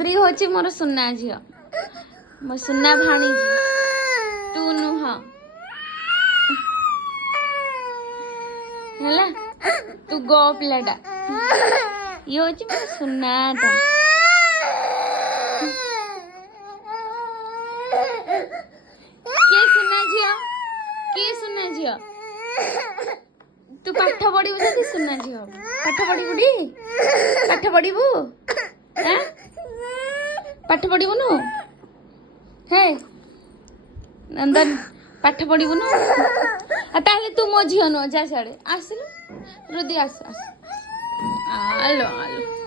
रुद्री होची मोर सुना झियो मो सुना भाणी तू नुह ହେଲା ତୁ ଗ ପିଲାଟା ଇଏ ହଉଛି ମୋ ସୁନାଟା କିଏ ସୁନା ଝିଅ କିଏ ସୁନା ଝିଅ ତୁ ପାଠ ପଢିବୁ ଯଦି ସୁନା ଝିଅ ପାଠ ପଢିବୁଟି ପାଠ ପଢିବୁ ପାଠ ପଢିବୁନୁ ହେ ନନ୍ଦନ ପାଠ ପଢିବୁନୁ ତାହେଲେ ତୁ ମୋ ଝିଅ ନୁହ ଯା ସିଆଡେ ଆସିଲୁ ରୁଦି ଆସ ଆସ ଆଲୋ ଆଲୋ